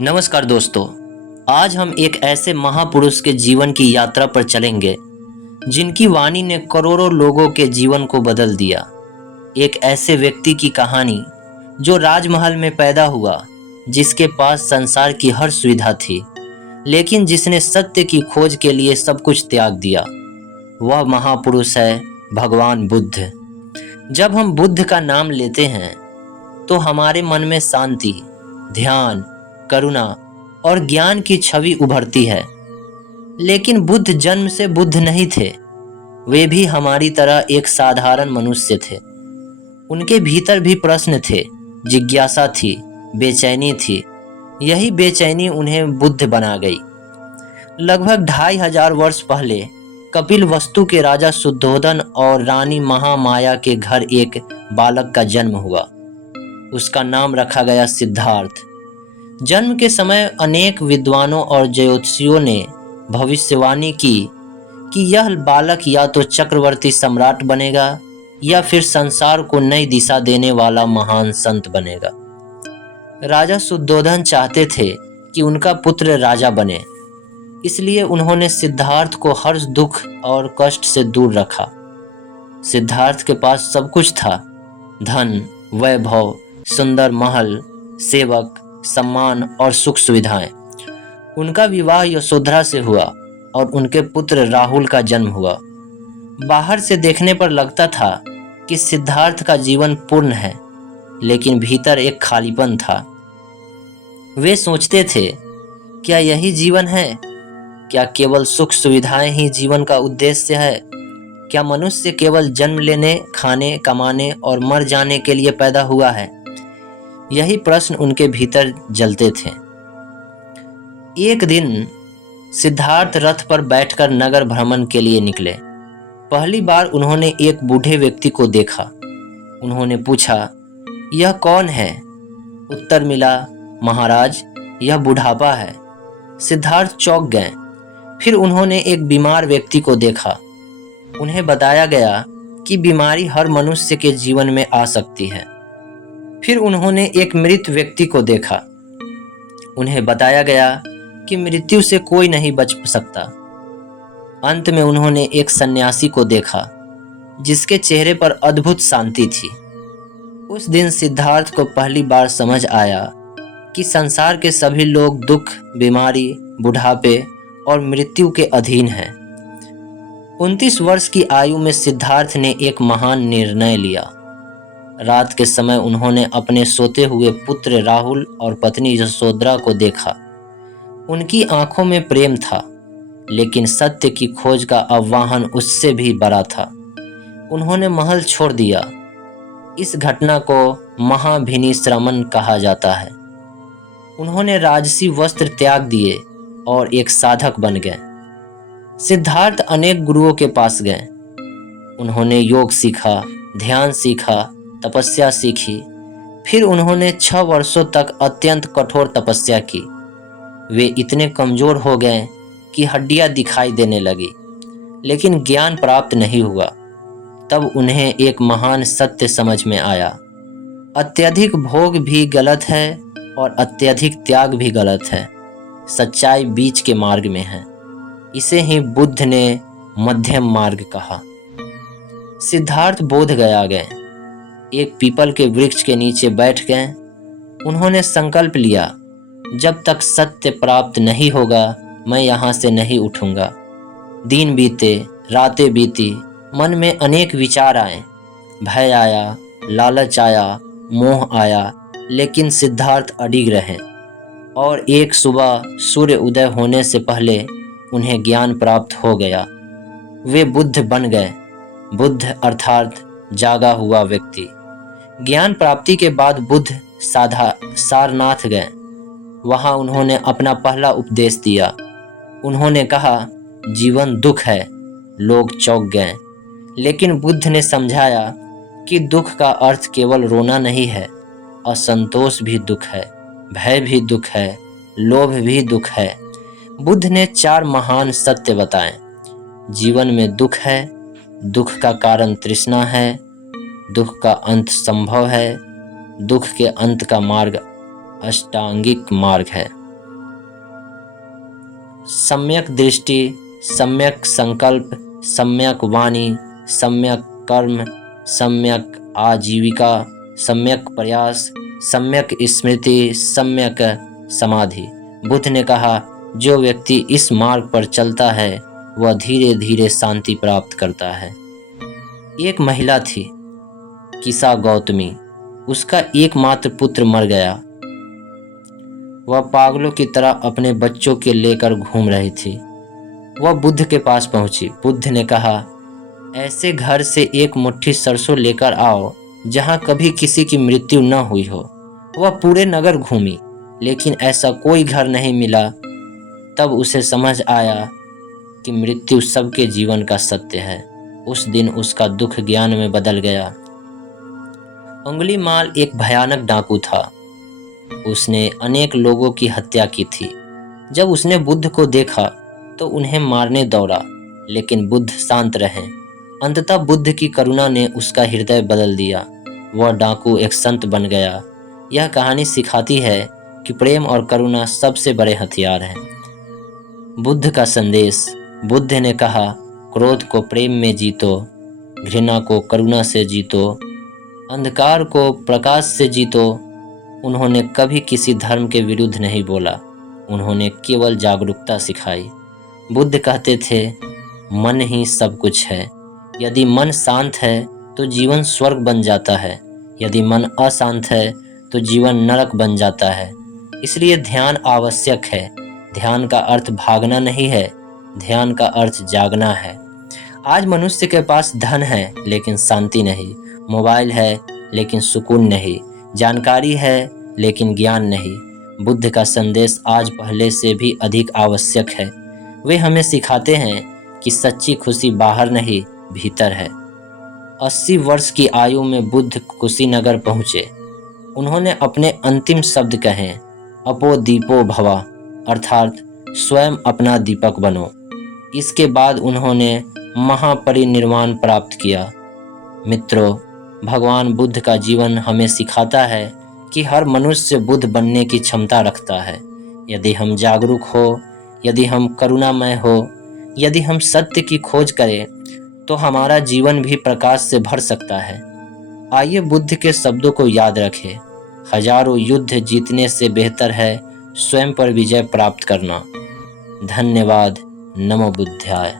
नमस्कार दोस्तों। आज हम एक ऐसे महापुरुष के जीवन की यात्रा पर चलेंगे जिनकी वाणी ने करोड़ों लोगों के जीवन को बदल दिया। एक ऐसे व्यक्ति की कहानी जो राजमहल में पैदा हुआ, जिसके पास संसार की हर सुविधा थी, लेकिन जिसने सत्य की खोज के लिए सब कुछ त्याग दिया। वह महापुरुष है भगवान बुद्ध। जब हम बुद्ध का नाम लेते हैं तो हमारे मन में शांति, ध्यान, करुणा और ज्ञान की छवि उभरती है। लेकिन बुद्ध जन्म से बुद्ध नहीं थे। वे भी हमारी तरह एक साधारण मनुष्य थे। उनके भीतर भी प्रश्न थे, जिज्ञासा थी, बेचैनी थी। यही बेचैनी उन्हें बुद्ध बना गई। लगभग 2500 वर्ष पहले कपिल वस्तु के राजा शुद्धोधन और रानी महामाया के घर एक बालक का जन्म हुआ। उसका नाम रखा गया सिद्धार्थ। जन्म के समय अनेक विद्वानों और ज्योतिषियों ने भविष्यवाणी की कि यह बालक या तो चक्रवर्ती सम्राट बनेगा या फिर संसार को नई दिशा देने वाला महान संत बनेगा। राजा शुद्धोधन चाहते थे कि उनका पुत्र राजा बने, इसलिए उन्होंने सिद्धार्थ को हर दुख और कष्ट से दूर रखा। सिद्धार्थ के पास सब कुछ था, धन, वैभव, सुंदर महल, सेवक, सम्मान और सुख सुविधाएं। उनका विवाह यशोधरा से हुआ और उनके पुत्र राहुल का जन्म हुआ। बाहर से देखने पर लगता था कि सिद्धार्थ का जीवन पूर्ण है, लेकिन भीतर एक खालीपन था। वे सोचते थे, क्या यही जीवन है? क्या केवल सुख सुविधाएं ही जीवन का उद्देश्य है? क्या मनुष्य केवल जन्म लेने, खाने, कमाने और मर जाने के लिए पैदा हुआ है? यही प्रश्न उनके भीतर जलते थे। एक दिन सिद्धार्थ रथ पर बैठकर नगर भ्रमण के लिए निकले। पहली बार उन्होंने एक बूढ़े व्यक्ति को देखा। उन्होंने पूछा, यह कौन है? उत्तर मिला, महाराज, यह बुढ़ापा है। सिद्धार्थ चौंक गए। फिर उन्होंने एक बीमार व्यक्ति को देखा। उन्हें बताया गया कि बीमारी हर मनुष्य के जीवन में आ सकती है। फिर उन्होंने एक मृत व्यक्ति को देखा। उन्हें बताया गया कि मृत्यु से कोई नहीं बच सकता। अंत में उन्होंने एक सन्यासी को देखा, जिसके चेहरे पर अद्भुत शांति थी। उस दिन सिद्धार्थ को पहली बार समझ आया कि संसार के सभी लोग दुख, बीमारी, बुढ़ापे और मृत्यु के अधीन हैं। 29 वर्ष की आयु में सिद्धार्थ ने एक महान निर्णय लिया। रात के समय उन्होंने अपने सोते हुए पुत्र राहुल और पत्नी यशोधरा को देखा। उनकी आंखों में प्रेम था, लेकिन सत्य की खोज का आह्वान उससे भी बड़ा था। उन्होंने महल छोड़ दिया। इस घटना को महाभिनिश्रमण कहा जाता है। उन्होंने राजसी वस्त्र त्याग दिए और एक साधक बन गए। सिद्धार्थ अनेक गुरुओं के पास गए। उन्होंने योग सीखा, ध्यान सीखा, तपस्या सीखी। फिर उन्होंने 6 वर्षों तक अत्यंत कठोर तपस्या की। वे इतने कमजोर हो गए कि हड्डियां दिखाई देने लगी, लेकिन ज्ञान प्राप्त नहीं हुआ। तब उन्हें एक महान सत्य समझ में आया, अत्यधिक भोग भी गलत है और अत्यधिक त्याग भी गलत है। सच्चाई बीच के मार्ग में है। इसे ही बुद्ध ने मध्यम मार्ग कहा। सिद्धार्थ बोध गया गए। एक पीपल के वृक्ष के नीचे बैठ गए। उन्होंने संकल्प लिया, जब तक सत्य प्राप्त नहीं होगा मैं यहाँ से नहीं उठूंगा। दिन बीते, रातें बीती, मन में अनेक विचार आए। भय आया, लालच आया, मोह आया, लेकिन सिद्धार्थ अडिग रहे। और एक सुबह सूर्य उदय होने से पहले उन्हें ज्ञान प्राप्त हो गया। वे बुद्ध बन गए। बुद्ध अर्थात जागा हुआ व्यक्ति। ज्ञान प्राप्ति के बाद बुद्ध सारनाथ गए। वहां उन्होंने अपना पहला उपदेश दिया। उन्होंने कहा, जीवन दुख है। लोग चौंक गए, लेकिन बुद्ध ने समझाया कि दुख का अर्थ केवल रोना नहीं है। असंतोष भी दुख है, भय भी दुख है, लोभ भी दुख है। बुद्ध ने 4 महान सत्य बताए। जीवन में दुख है, दुख का कारण तृष्णा है, दुख का अंत संभव है, दुख के अंत का मार्ग अष्टांगिक मार्ग है। सम्यक दृष्टि, सम्यक संकल्प, सम्यक वाणी, सम्यक कर्म, सम्यक आजीविका, सम्यक प्रयास, सम्यक स्मृति, सम्यक समाधि। बुद्ध ने कहा, जो व्यक्ति इस मार्ग पर चलता है वह धीरे धीरे शांति प्राप्त करता है। एक महिला थी, किसा गौतमी। उसका एकमात्र पुत्र मर गया। वह पागलों की तरह अपने बच्चों के लेकर घूम रही थी। वह बुद्ध के पास पहुंची। बुद्ध ने कहा, ऐसे घर से एक मुट्ठी सरसों लेकर आओ जहां कभी किसी की मृत्यु न हुई हो। वह पूरे नगर घूमी लेकिन ऐसा कोई घर नहीं मिला। तब उसे समझ आया कि मृत्यु सबके जीवन का सत्य है। उस दिन उसका दुख ज्ञान में बदल गया। अंगुलीमाल एक भयानक डाकू था। उसने अनेक लोगों की हत्या की थी। जब उसने बुद्ध को देखा तो उन्हें मारने दौड़ा, लेकिन बुद्ध शांत रहे। अंततः बुद्ध की करुणा ने उसका हृदय बदल दिया। वह डाकू एक संत बन गया। यह कहानी सिखाती है कि प्रेम और करुणा सबसे बड़े हथियार हैं। बुद्ध का संदेश। बुद्ध ने कहा, क्रोध को प्रेम में जीतो, घृणा को करुणा से जीतो, अंधकार को प्रकाश से जीतो। उन्होंने कभी किसी धर्म के विरुद्ध नहीं बोला, उन्होंने केवल जागरूकता सिखाई। बुद्ध कहते थे, मन ही सब कुछ है। यदि मन शांत है तो जीवन स्वर्ग बन जाता है, यदि मन अशांत है तो जीवन नरक बन जाता है। इसलिए ध्यान आवश्यक है। ध्यान का अर्थ भागना नहीं है, ध्यान का अर्थ जागना है। आज मनुष्य के पास धन है लेकिन शांति नहीं, मोबाइल है लेकिन सुकून नहीं, जानकारी है लेकिन ज्ञान नहीं। बुद्ध का संदेश आज पहले से भी अधिक आवश्यक है। वे हमें सिखाते हैं कि सच्ची खुशी बाहर नहीं, भीतर है। 80 वर्ष की आयु में बुद्ध कुशीनगर पहुँचे। उन्होंने अपने अंतिम शब्द कहे, अपो दीपो भवा, अर्थात स्वयं अपना दीपक बनो। इसके बाद उन्होंने महापरिनिर्वाण प्राप्त किया। मित्रों, भगवान बुद्ध का जीवन हमें सिखाता है कि हर मनुष्य बुद्ध बनने की क्षमता रखता है। यदि हम जागरूक हो, यदि हम करुणामय हो, यदि हम सत्य की खोज करें तो हमारा जीवन भी प्रकाश से भर सकता है। आइए बुद्ध के शब्दों को याद रखें, हजारों युद्ध जीतने से बेहतर है स्वयं पर विजय प्राप्त करना। धन्यवाद। नमो बुद्धाय।